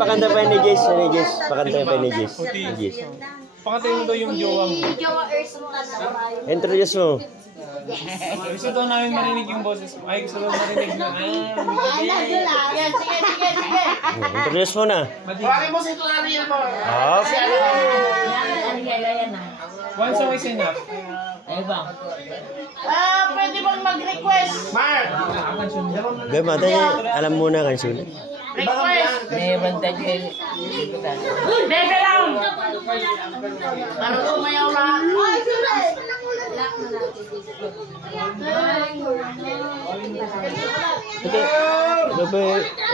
Pakanta pa ni Jess, pakanta pa ni Jess. Pakanta mo daw yung jowa mo. Introduce mo. Gusto daw namin marinig yung boses mo. Ay, gusto daw marinig na. Introduce mo na. Bakit mo si Ariel mo? One song is enough. Ay bang? Pwede bang mag-request? Mark! Gama, alam mo na kansun. Request! Bantay kayo. Bebe lang! Para tumayaw lahat.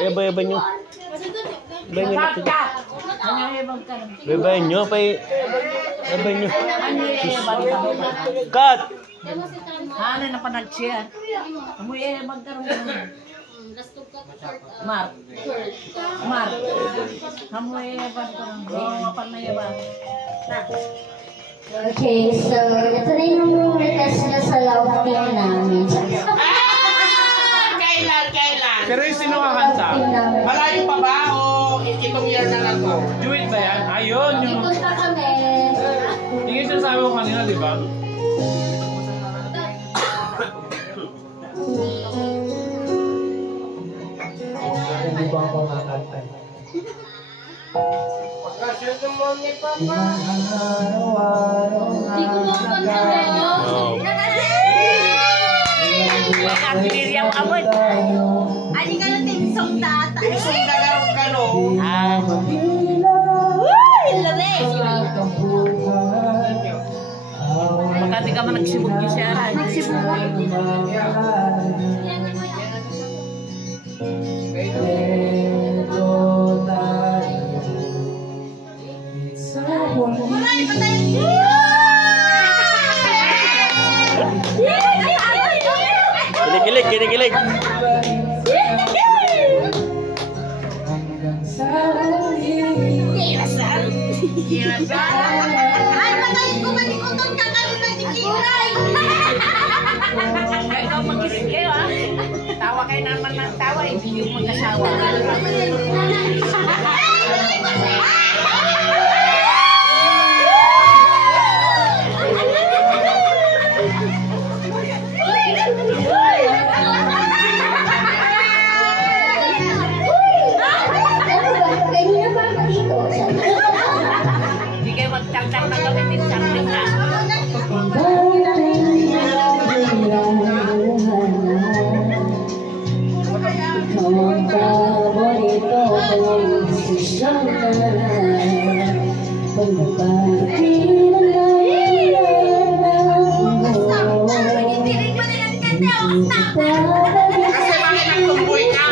Yabay nyo. Yabay nyo, yabay nyo. Cut! Ano na panag siya? Amoy magkaroon. Mark. Amoy magkaroon. Okay, so ito na yung request na sa love team namin. Kailan? Pero yung sino kakanta? Malayo pa ba o itong year na lang to? Duet ba yan? Ayun yung... Ikusta kami. Yung isa sabi ko kanina, di ba? Hindi ba ako nakakanta? Hindi ko makakanta rin. Ang abot. Ani ka na tinsong tata. Tinsong nagarong ka no? Makati ka man nagsibog yung siya. Kilig. Ay, patayin ko man ikuton ka karoon na jikiray. Ikaw mag-isip kayo ha. Tawa kayo naman ng tawa. Hindi yung mag-asawa. Hindi kayo magtagtag na gamitin sa pita. Kasi bakit nagtumboy ka?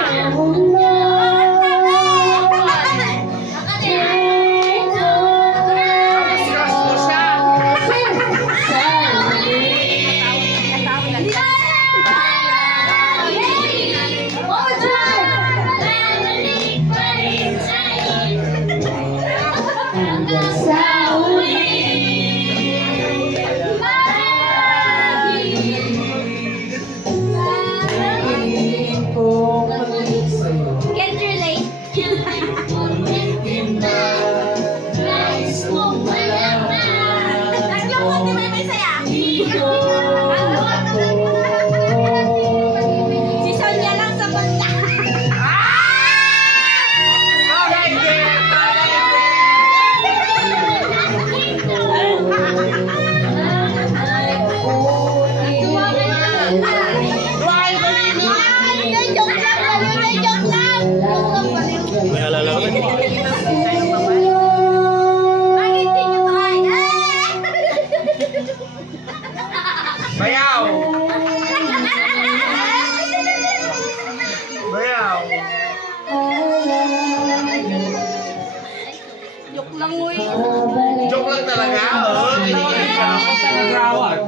Joke lang talaga. Oo, Nag-rawat.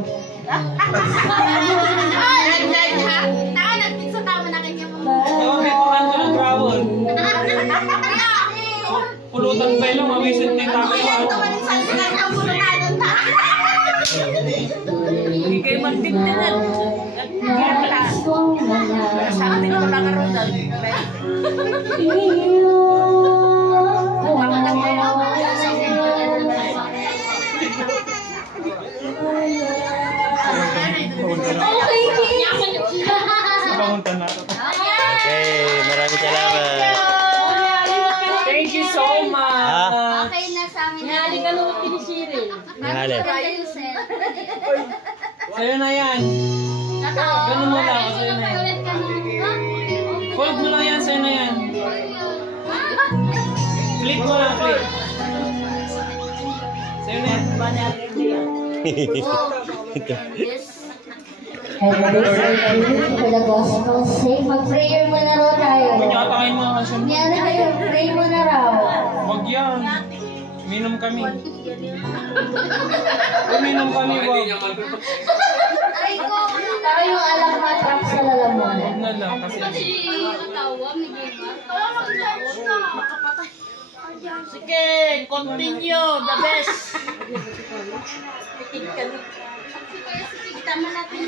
Nakapituhan ko ng grawon. Pulutan tayo lang, mawisit din tayo. Hindi kayo magtintinan. Sabi ko lang rin dahil. Pamunta na. Okay, maraming salamat. Thank you so much. Ha? Okay na sa amin. Nahali ka nung kinisiril. Nangali. Sa'yo na yan. Ganun mo lang. Sa'yo na yan. Fold mo lang yan. Sa'yo na yan. Flip mo lang, flip. Sa'yo na yan. Ito. For the gospel sake, mag-prayer mo na raw tayo. Pinyatakin mo ang kasyon. Yan na kayo, pray mo na raw. Huwag yan. Minom kami. Uminom kami, wag. Tayo yung alam matrap sa lalamunan. Huwag na lang kasi. Sige, continue. The best. Kita mo natin.